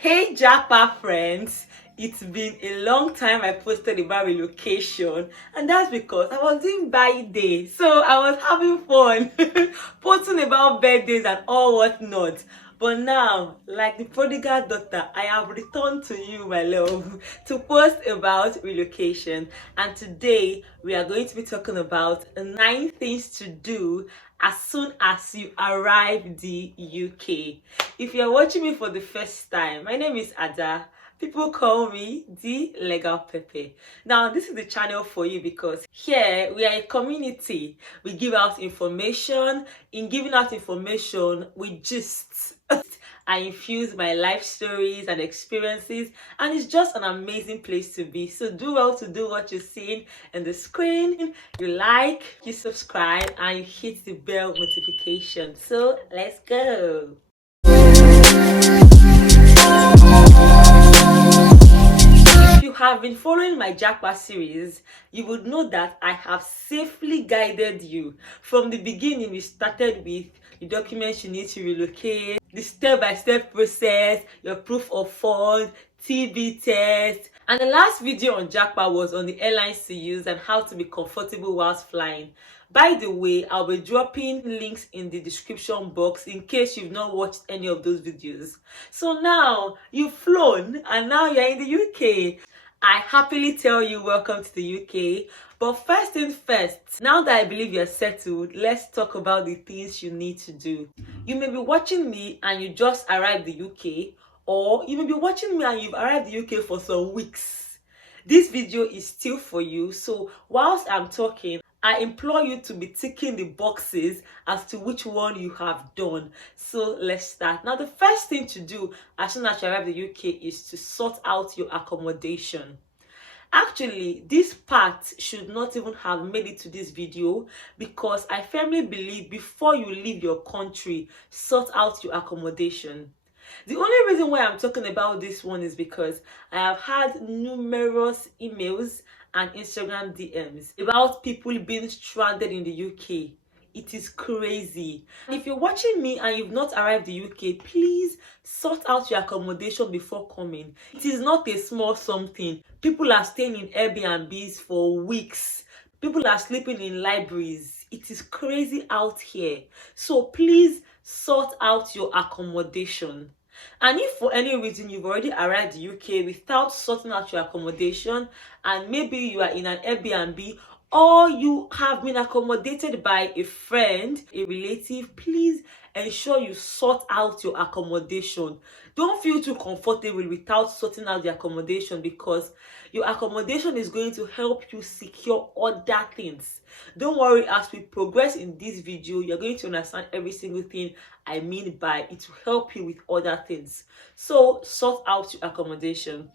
Hey Japa friends, it's been a long time I posted about relocation, and that's because I was doing birthday, so I was having fun posting about birthdays and all whatnot. But now, like the prodigal daughter, I have returned to you, my love, to post about relocation. And today we are going to be talking about 9 things to do as soon as you arrive the UK. If you're watching me for the first time, my name is Ada. People call me the Legal Pepe. Now, this is the channel for you because here we are a community. We give out information. In giving out information, we just I infuse my life stories and experiences, and it's just an amazing place to be. So do well to do what you're seeing in the screen. You like, you subscribe, and you hit the bell notification. So let's go. If you have been following my Japa series, you would know that I have safely guided you. From the beginning, we started with the documents you need to relocate, the step-by-step process, your proof of funds, TB test, and the last video on Japa was on the airlines to use and how to be comfortable whilst flying. By the way, I'll be dropping links in the description box in case you've not watched any of those videos. So now you've flown and now you're in the UK. I happily tell you welcome to the UK. But first things first, now that I believe you're settled, let's talk about the things you need to do. You may be watching me and you just arrived the UK, or you may be watching me and you've arrived the UK for some weeks. This video is still for you, so whilst I'm talking, I implore you to be ticking the boxes as to which one you have done. So let's start. Now, the first thing to do as soon as you arrive in the UK is to sort out your accommodation. Actually, this part should not even have made it to this video because I firmly believe before you leave your country, sort out your accommodation. The only reason why I'm talking about this one is because I have had numerous emails and Instagram DMs about people being stranded in the UK. It is crazy. If you're watching me and you've not arrived in the UK, please sort out your accommodation before coming. It is not a small something. People are staying in Airbnbs for weeks. People are sleeping in libraries. It is crazy out here. So please sort out your accommodation. And if for any reason you've already arrived in the UK without sorting out your accommodation, and maybe you are in an Airbnb or you have been accommodated by a friend, a relative, please ensure you sort out your accommodation. Don't feel too comfortable without sorting out the accommodation because your accommodation is going to help you secure other things. Don't worry, as we progress in this video, you're going to understand every single thing I mean by it will help you with other things. So sort out your accommodation.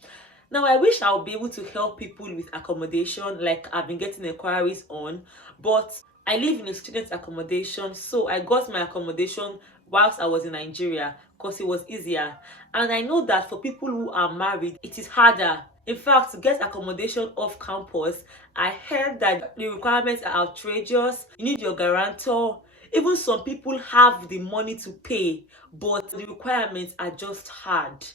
Now, I wish I would be able to help people with accommodation like I've been getting inquiries on, but I live in a student accommodation, so I got my accommodation whilst I was in Nigeria because it was easier. And I know that for people who are married, it is harder. In fact, to get accommodation off campus, I heard that the requirements are outrageous. You need your guarantor. Even some people have the money to pay, but the requirements are just hard.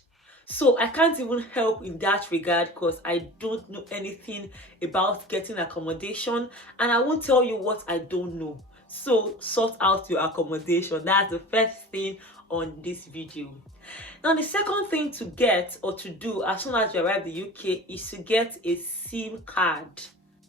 So I can't even help in that regard because I don't know anything about getting accommodation and I won't tell you what I don't know. So sort out your accommodation. That's the first thing on this video. Now, the second thing to get or to do as soon as you arrive in the UK is to get a SIM card.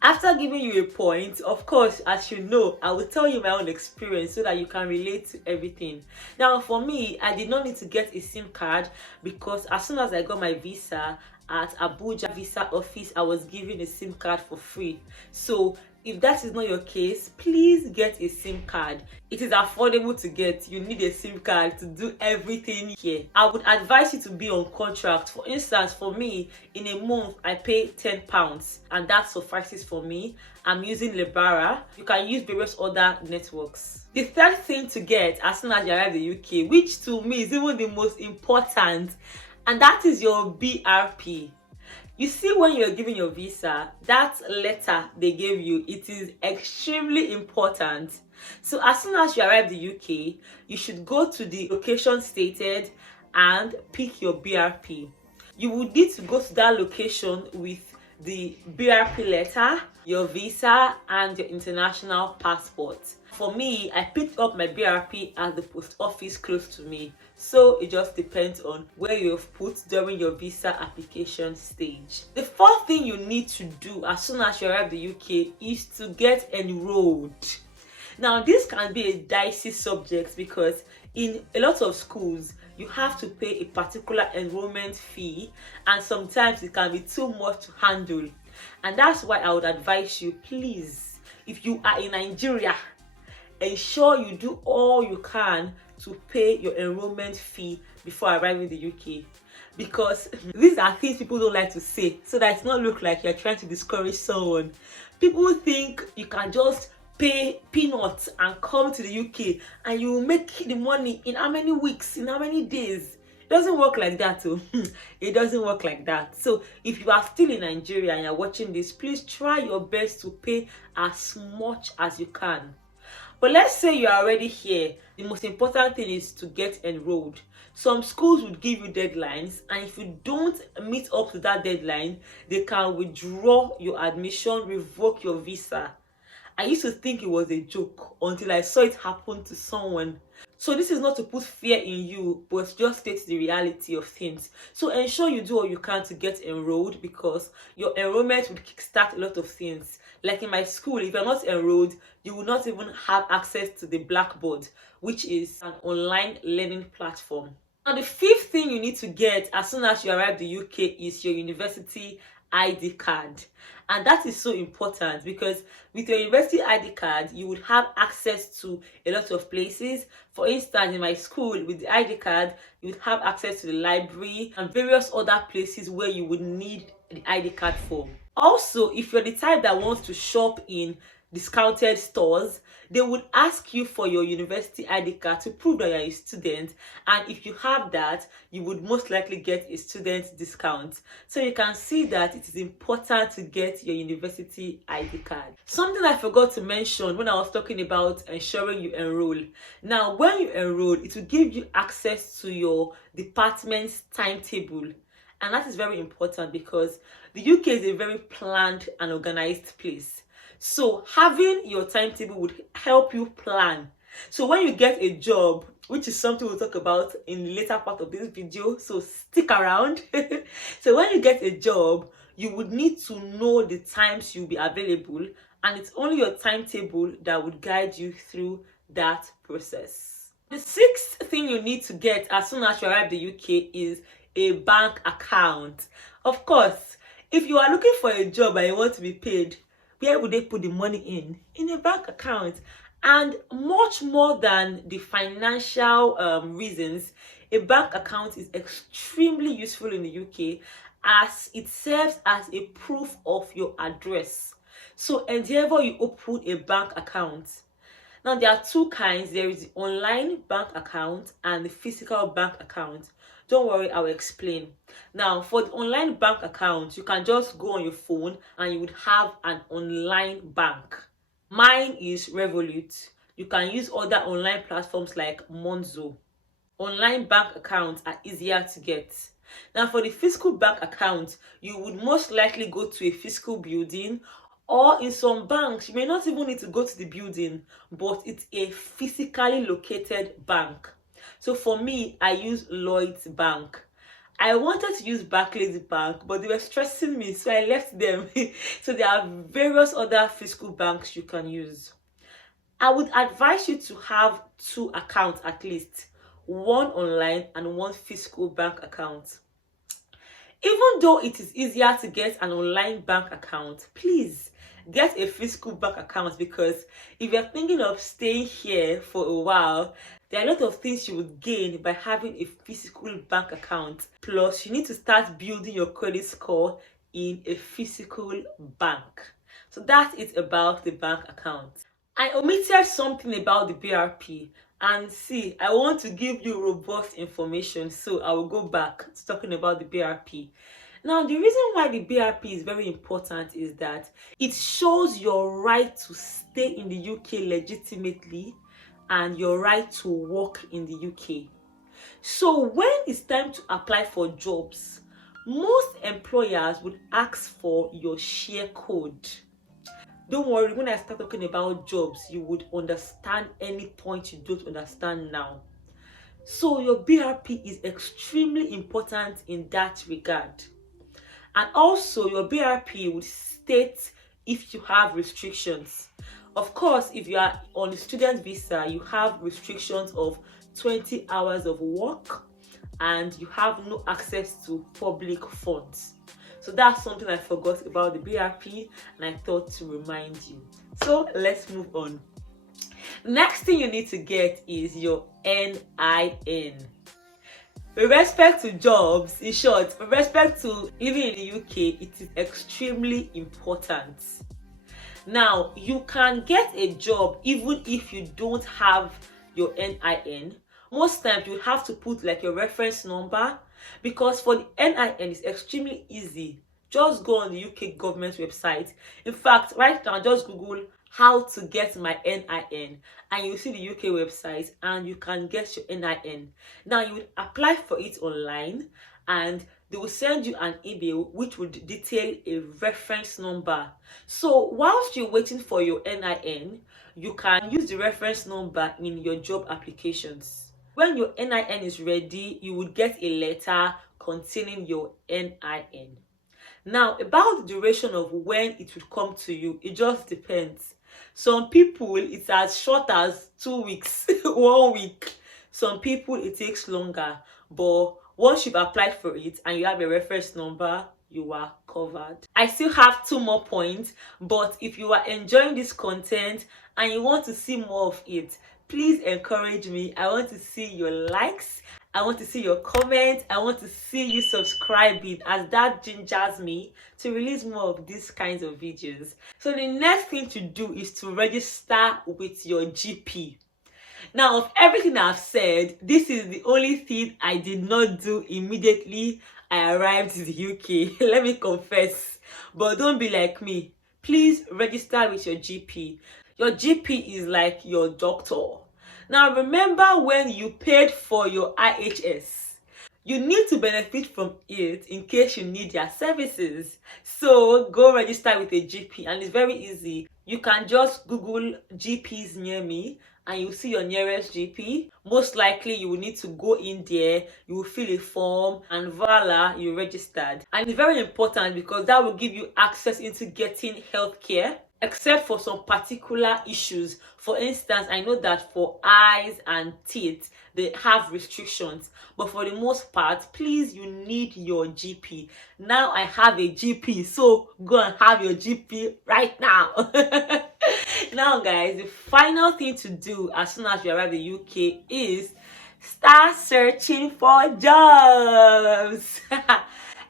After giving you a point, of course, as you know, I will tell you my own experience so that you can relate to everything. Now, for me, I did not need to get a SIM card because as soon as I got my visa at Abuja visa office, I was given a SIM card for free. So if that is not your case, please get a SIM card. It is affordable to get. You need a SIM card to do everything here. I would advise you to be on contract. For instance, for me, in a month, I pay £10 and that suffices for me. I'm using Lebara. You can use various other networks. The third thing to get as soon as you arrive in the UK, which to me is even the most important, and that is your BRP. You see, when you're giving your visa, that letter they gave you, it is extremely important. So as soon as you arrive in the UK, you should go to the location stated and pick your BRP. You would need to go to that location with the BRP letter, your visa, and your international passport. For me, I picked up my BRP at the post office close to me, so it just depends on where you've put during your visa application stage. The fourth thing you need to do as soon as you arrive in the UK is to get enrolled. Now, this can be a dicey subject because in a lot of schools, you have to pay a particular enrollment fee, and sometimes it can be too much to handle. And that's why I would advise you, please, if you are in Nigeria, ensure you do all you can to pay your enrollment fee before arriving in the UK. Because these are things people don't like to say, so that it's not look like you're trying to discourage someone. People think you can just pay peanuts and come to the UK and you will make the money in how many weeks, in how many days. It doesn't work like that. Oh. It doesn't work like that. So if you are still in Nigeria and you're watching this, please try your best to pay as much as you can. But let's say you are already here. The most important thing is to get enrolled. Some schools would give you deadlines, and if you don't meet up to that deadline, they can withdraw your admission, revoke your visa. I used to think it was a joke until I saw it happen to someone. So this is not to put fear in you, but just state the reality of things. So ensure you do all you can to get enrolled, because your enrollment would kickstart a lot of things. Like in my school, if you're not enrolled, you will not even have access to the Blackboard, which is an online learning platform. Now, the fifth thing you need to get as soon as you arrive in the UK is your university ID card. And that is so important because with your university ID card, you would have access to a lot of places. For instance, in my school, with the ID card, you would have access to the library and various other places where you would need the ID card for. Also, if you're the type that wants to shop in discounted stores, they would ask you for your university ID card to prove that you're a student, and if you have that, you would most likely get a student discount. So you can see that it is important to get your university ID card. Something I forgot to mention when I was talking about ensuring you enroll. Now, when you enroll, it will give you access to your department's timetable. And that is very important because the UK is a very planned and organized place. So having your timetable would help you plan. So when you get a job, which is something we'll talk about in the later part of this video, so stick around. So when you get a job, you would need to know the times you'll be available, and it's only your timetable that would guide you through that process. The sixth thing you need to get as soon as you arrive in the UK is a bank account. Of course, if you are looking for a job and you want to be paid, where would they put the money in? In a bank account. And much more than the financial reasons, a bank account is extremely useful in the UK as it serves as a proof of your address. So whenever you open a bank account, now there are two kinds. There is the online bank account and the physical bank account. Don't worry, I'll explain. Now, for the online bank account, you can just go on your phone and you would have an online bank. Mine is Revolut. You can use other online platforms like Monzo. Online bank accounts are easier to get. Now, for the physical bank account, you would most likely go to a physical building, or in some banks, you may not even need to go to the building, but it's a physically located bank. So for me, I use Lloyd's Bank. I wanted to use Barclays Bank, but they were stressing me, so I left them. So there are various other physical banks you can use. I would advise you to have two accounts at least, one online and one physical bank account. Even though it is easier to get an online bank account, please get a physical bank account, because if you're thinking of staying here for a while, there are a lot of things you would gain by having a physical bank account. Plus, you need to start building your credit score in a physical bank. So that's it about the bank account. I omitted something about the BRP. And see, I want to give you robust information, so I will go back to talking about the BRP. Now, the reason why the BRP is very important is that it shows your right to stay in the UK legitimately and your right to work in the UK. So when it's time to apply for jobs, most employers would ask for your share code. Don't worry, when I start talking about jobs, you would understand any point you don't understand now. So your BRP is extremely important in that regard. And also your BRP would state if you have restrictions. Of course, if you are on a student visa, you have restrictions of 20 hours of work and you have no access to public funds. So that's something I forgot about the BRP and I thought to remind you. So let's move on. Next thing you need to get is your NIN. With respect to jobs, in short, with respect to living in the UK, it is extremely important. Now, you can get a job even if you don't have your NIN. Most times you have to put like your reference number, because for the NIN it's extremely easy. Just go on the UK government website. In fact, right now just Google how to get my NIN and you see the UK website and you can get your NIN. Now you would apply for it online and they will send you an email which would detail a reference number. So whilst you're waiting for your NIN, you can use the reference number in your job applications. When your NIN is ready, you would get a letter containing your NIN. Now, about the duration of when it would come to you, it just depends. Some people, it's as short as 2 weeks, 1 week. Some people, it takes longer. But once you've applied for it and you have a reference number, you are covered. I still have 2 more points, but if you are enjoying this content and you want to see more of it, please encourage me. I want to see your likes. I want to see your comments. I want to see you subscribing, as that gingers me to release more of these kinds of videos. So the next thing to do is to register with your GP. Now, of everything I've said, this is the only thing I did not do immediately I arrived in the UK. Let me confess. But don't be like me. Please register with your GP. Your GP is like your doctor. Now, remember when you paid for your IHS? You need to benefit from it in case you need their services. So go register with a GP and it's very easy. You can just Google GPs near me and you'll see your nearest GP. Most likely you will need to go in there, you will fill a form and voila, you registered. And it's very important because that will give you access into getting healthcare, except for some particular issues. For instance, I know that for eyes and teeth, they have restrictions. But for the most part, please, you need your GP. Now I have a GP, so go and have your GP right now. Now, guys, the final thing to do as soon as you arrive in the UK is start searching for jobs.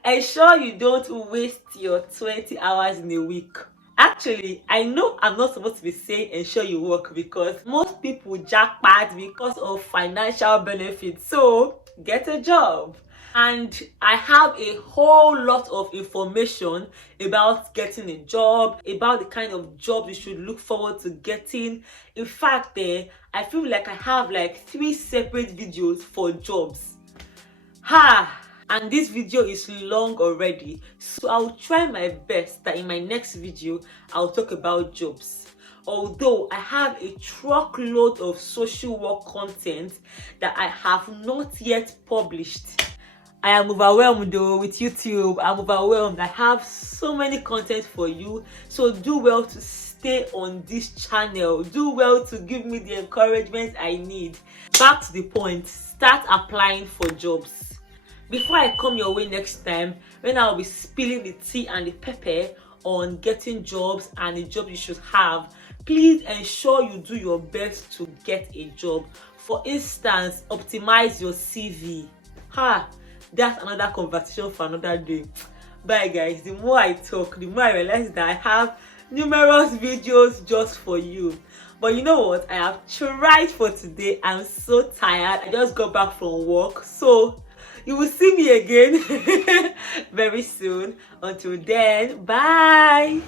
Ensure you don't waste your 20 hours in a week. Actually, I know I'm not supposed to be saying ensure you work because most people jackpot because of financial benefits. So get a job. And I have a whole lot of information about getting a job, about the kind of job you should look forward to getting. In fact, I feel like I have like 3 separate videos for jobs. And this video is long already, so I'll try my best that in my next video I'll talk about jobs. Although I have a truckload of social work content that I have not yet published. I am overwhelmed though with YouTube. I'm overwhelmed. I have so many content for you, so do well to stay on this channel. Do well to give me the encouragement I need. Back to the point, start applying for jobs. Before I come your way next time, when I'll be spilling the tea and the pepper on getting jobs and the job you should have, please ensure you do your best to get a job. For instance, optimize your CV. That's another conversation for another day. Bye guys. The more I talk, the more I realize that I have numerous videos just for you. But you know what? I have tried for today. I'm so tired. I just got back from work. So you will see me again very soon. Until then, bye.